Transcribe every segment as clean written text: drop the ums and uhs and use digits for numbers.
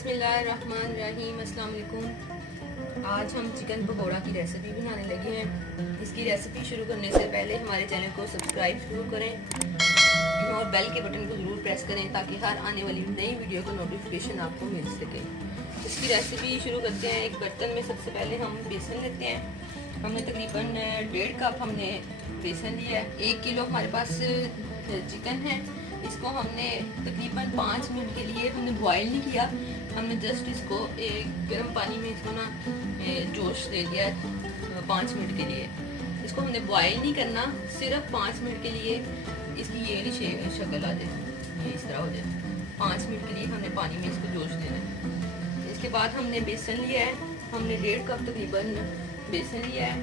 बिस्मिल्लाहिर्रहमानिर्रहीम, अस्सलाम वालेकुम। आज हम चिकन पकौड़ा की रेसिपी बनाने लगे हैं। इसकी रेसिपी शुरू करने से पहले हमारे चैनल को सब्सक्राइब जरूर करें और बेल के बटन को ज़रूर प्रेस करें ताकि हर आने वाली नई वीडियो का नोटिफिकेशन आपको मिल सके। इसकी रेसिपी शुरू करते हैं। एक बर्तन में सबसे पहले हम बेसन लेते हैं। हमने तकरीबन 1.5 कप हमने बेसन लिया है। 1 किलो हमारे पास चिकन है। इसको हमने तकरीबन 5 मिनट के लिए हमने बॉयल नहीं किया, हमने जस्ट इसको गर्म पानी में इसको ना जोश दे दिया 5 मिनट के लिए। इसको हमने बॉयल नहीं करना, सिर्फ 5 मिनट के लिए इसकी ये वाली शक्ल आ जाए, ये इस तरह हो जाए। 5 मिनट के लिए हमने पानी में इसको जोश देना है। इसके बाद हमने बेसन लिया है, हमने 1.5 कप तकरीबन बेसन लिया है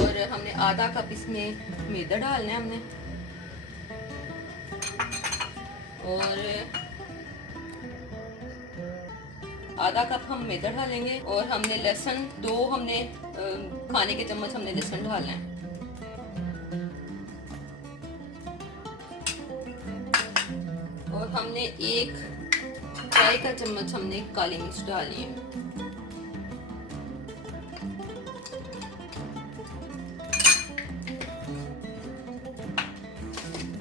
और हमने आधा कप इसमें मैदा डालना है हमने, और आधा कप हम मैदा डालेंगे। और हमने लहसुन 2 हमने खाने के चम्मच हमने लहसुन डालना है। और हमने 1 चाय का चम्मच हमने काली मिर्च डाली है।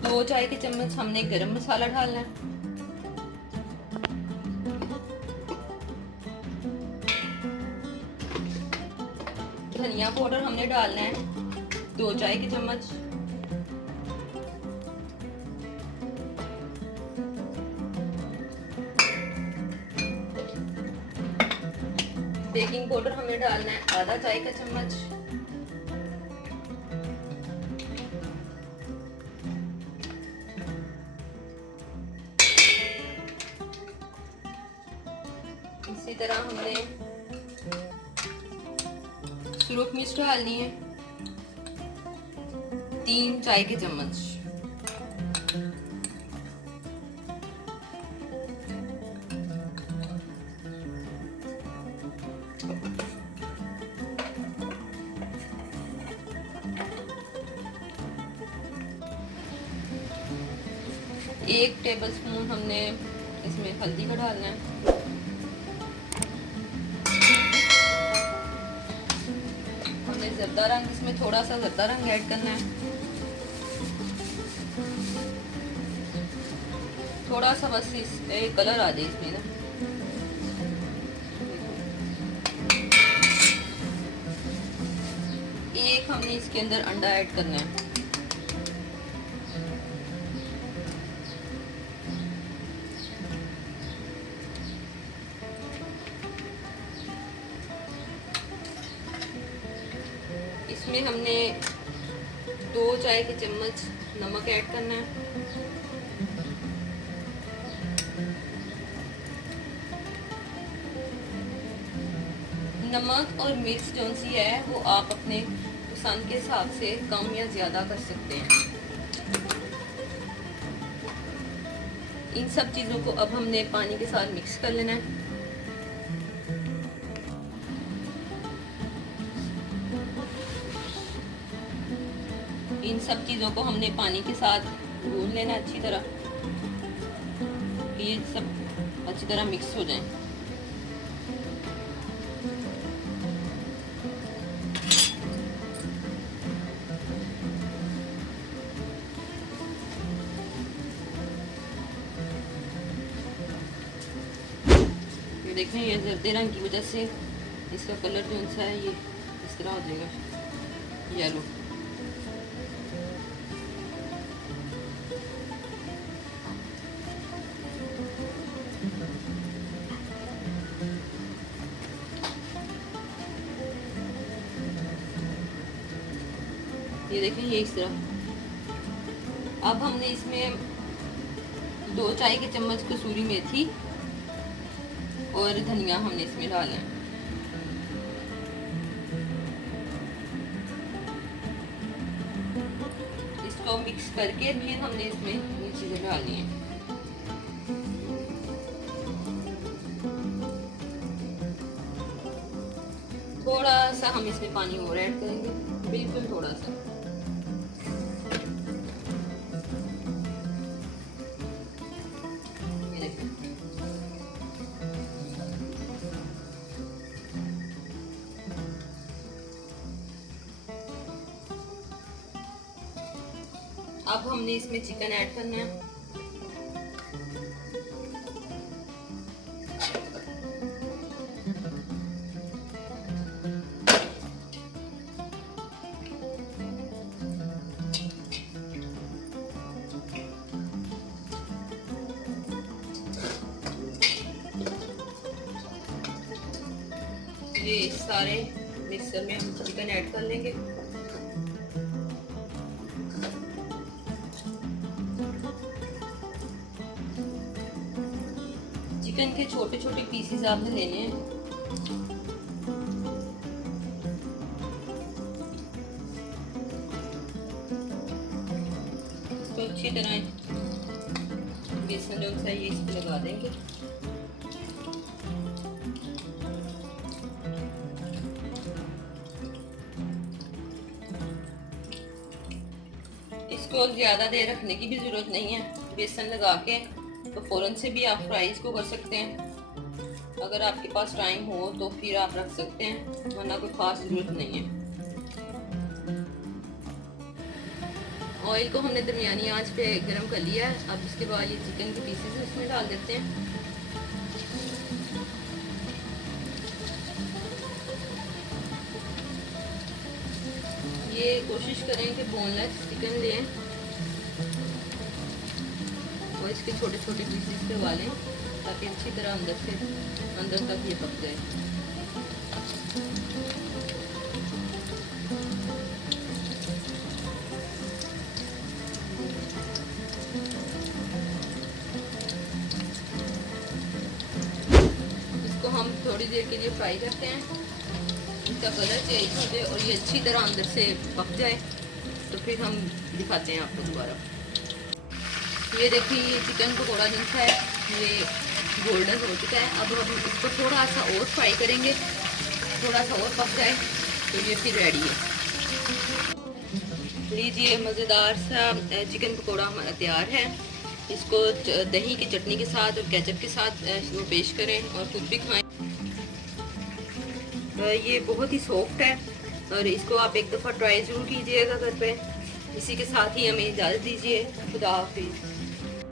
दो चाय के चम्मच हमने गरम मसाला डालना है। धनिया पाउडर हमने डालना है 2 चाय के चम्मच। बेकिंग पाउडर हमने डालना है आधा चाय का चम्मच। इसी तरह हमने सुरख मिर्च डालनी है 3 चाय के चम्मच। एक टेबलस्पून हमने इसमें हल्दी का डालना है। हमने जर्दा रंग, इसमें थोड़ा सा जर्दा रंग ऐड करना है, थोड़ा सा, बस इस कलर आ जाए इसमें ना। एक हमने इसके अंदर अंडा ऐड करना है। इसमें हमने 2 चाय के चम्मच नमक ऐड करना है। नमक और मिर्च जो सी है वो आप अपने पसंद के हिसाब से कम या ज़्यादा कर सकते हैं। इन सब चीज़ों को अब हमने पानी के साथ मिक्स कर लेना है। इन सब चीज़ों को हमने पानी के साथ भून लेना अच्छी तरह, ये सब अच्छी तरह मिक्स हो जाए। ये देखें, ये जर्दे रंग की वजह से इसका कलर जो सा है ये इस तरह हो जाएगा येलो। ये देखें, ये इस तरह। अब हमने इसमें 2 चाय के चम्मच कसूरी मेथी और धनिया हमने इसमें डालना है। इसको मिक्स करके फिर हमने इसमें ये चीज़ें डालनी है। थोड़ा सा हम इसमें पानी और ऐड करेंगे, बिल्कुल थोड़ा सा। अब हमने इसमें चिकन ऐड करना है। ये सारे मिक्सर में हम चिकन ऐड कर लेंगे। चिकन के छोटे छोटे पीसेस आपने लेने हैं। इसको अच्छी तरह बेसन जो सा ये इस पे लगा देंगे। इसको ज़्यादा देर रखने की भी ज़रूरत नहीं है। बेसन लगा के तो फ़ौरन से भी आप फ्राइज़ को कर सकते हैं। अगर आपके पास टाइम हो तो फिर आप रख सकते हैं, वरना कोई ख़ास ज़रूरत नहीं है। ऑयल को हमने दरमियानी आंच पे गरम कर लिया है। अब इसके बाद ये चिकन के पीसेस इसमें डाल देते हैं। ये कोशिश करें कि बोनलेस चिकन लें और इसके छोटे छोटे पीसेस करवा लें ताकि अच्छी तरह अंदर तक ये पक जाए। इसको हम थोड़ी देर के लिए फ्राई करते हैं। इसका कलर चेंज हो जाए और ये अच्छी तरह अंदर से पक जाए तो फिर हम दिखाते हैं आपको दोबारा। ये देखिए ये चिकन पकौड़ा जिनसा है ये गोल्डन हो चुका है। अब हम इसको थोड़ा सा और फ्राई करेंगे, थोड़ा सा और पक जाए तो ये फिर रेडी है। लीजिए मज़ेदार सा चिकन पकौड़ा हमारा तैयार है। इसको दही की चटनी के साथ और केचप के साथ इसको पेश करें और खुद भी खाएं। ये बहुत ही सॉफ्ट है और इसको आप एक दफ़ा ट्राई ज़रूर कीजिएगा घर पे। इसी के साथ ही हमें इजाज़त दीजिए। खुदा हाफिज़।